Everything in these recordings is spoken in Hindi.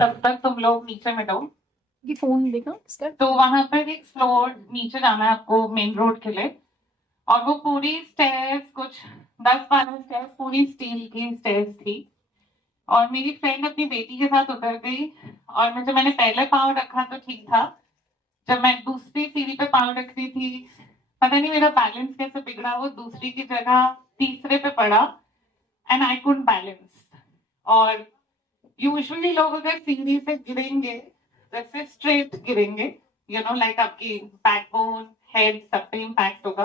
तब तक तुम लोग नीचे में रहो। ये फोन देखा इसका। तो वहां पर एक फ्लोर नीचे जाना है आपको मेन रोड के लिए, और वो पूरी स्टेयर्स कुछ 10-12 स्टेयर्स पूरी स्टील की स्टेयर्स थी। और मेरी फ्रेंड अपनी बेटी के साथ उतर गई, और मुझे मैंने पहले पाँव रखा तो ठीक था, जब मैं दूसरी सीढ़ी पे पाँव रख रही थी पता नहीं मेरा बैलेंस कैसे बिगड़ा, वो दूसरी की जगह तीसरे पे पड़ा एंड आई कुडंट बैलेंस। और यूजुअली लोग अगर सीढ़ी से गिरेंगे वैसे स्ट्रेट गिरेंगे, यू नो लाइक आपकी बैकबोन हेड सब पे इम्पैक्ट होगा,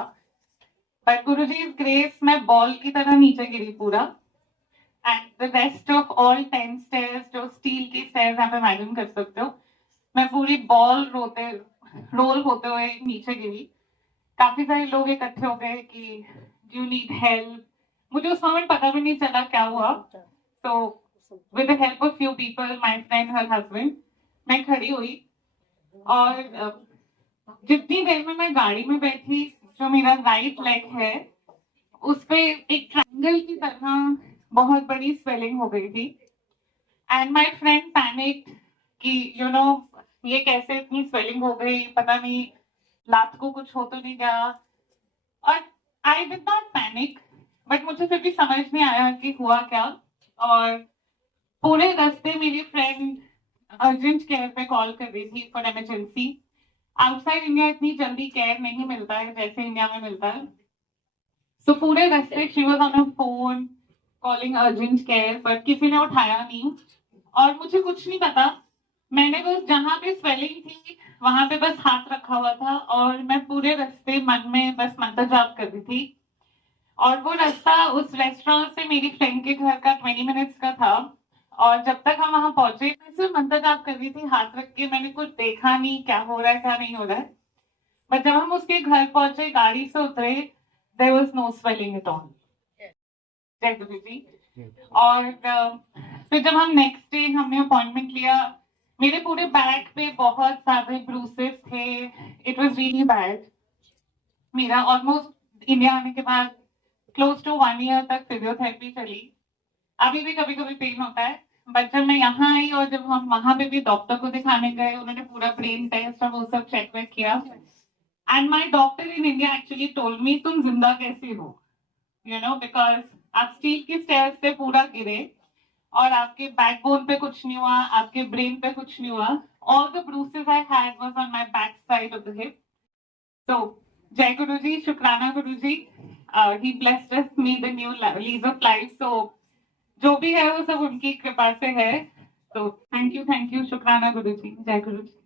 बट गुरुजी ग्रेस मैं बॉल की तरह नीचे गिरी पूरा। And the rest of all 10 stairs जो स्टील की स्टेयर्स आप इमेजिन कर सकते हो, मैं पूरी बॉल रोल होते हुए नीचे गिरी। काफी सारे लोग इकट्ठे हो गए कि डू यू नीड हेल्प। मुझे उस मोमेंट पता भी नहीं चला क्या हुआ। तो with the help of few people, my friend, her husband, मैं खड़ी हुई। और जितनी देर में मैं गाड़ी में बैठी, जो मेरा राइट लेग है उस पे एक ट्रायंगल की तरह बहुत बड़ी स्वेलिंग हो गई थी। एंड माय फ्रेंड पैनिक कि यू नो ये कैसे इतनी स्वेलिंग हो गई, पता नहीं लात को कुछ हो तो नहीं गया। और I did not panic, but मुझे फिर भी समझ नहीं आया कि हुआ क्या। और पूरे रास्ते मेरी फ्रेंड अर्जेंट केयर पे कॉल कर रही थी फॉर इमरजेंसी। आउटसाइड इंडिया इतनी जल्दी केयर नहीं मिलता है जैसे इंडिया में मिलता है। सो पूरे रास्ते she was on a phone calling urgent care, but किसी ने उठाया नहीं। और मुझे कुछ नहीं पता, मैंने बस जहां पे स्वेलिंग थी वहां पे बस हाथ रखा हुआ था, और मैं पूरे रास्ते मन में बस मंत्र जाप कर रही थी। और वो रास्ता उस रेस्टोरेंट से मेरी फ्रेंड के घर का 20 मिनट्स का था। और जब तक हम वहां पहुंचे मैं सिर्फ मंत्र जाप कर रही थी हाथ रख के, मैंने कुछ देखा नहीं क्या हो रहा है क्या नहीं हो रहा है। बट जब हम उसके घर पहुंचे, गाड़ी से उतरे, there was no swelling at all. जय गुरु जी। और फिर जब हम नेक्स्ट डे हमने अपॉइंटमेंट लिया, मेरे पूरे बैक पे बहुत सारे ब्रूसेस थे। It was really bad. मेरा ऑलमोस्ट इंडिया आने के बाद क्लोज टू 1 ईयर तक फिजियोथेरेपी चली। अभी भी कभी कभी पेन होता है। बट जब मैं यहाँ आई और जब हम वहां पे भी डॉक्टर को दिखाने गए, उन्होंने पूरा ब्रेन टेस्ट और वो सब चेक वेक किया। And my doctor in India actually told me तुम जिंदा कैसे हो, यू नो बिकॉज आप स्टील की स्टेयर्स से पूरा गिरे और आपके बैकबोन पे कुछ नहीं हुआ, आपके ब्रेन पे कुछ नहीं हुआ। All the bruises I had was on my back side of the hip. So, Jai Guruji, Shukrana Guruji, he blessed us me the new lease of life. So, जो भी है वो सब उनकी कृपा से है। तो थैंक यू शुक्राना गुरुजी, जय गुरुजी।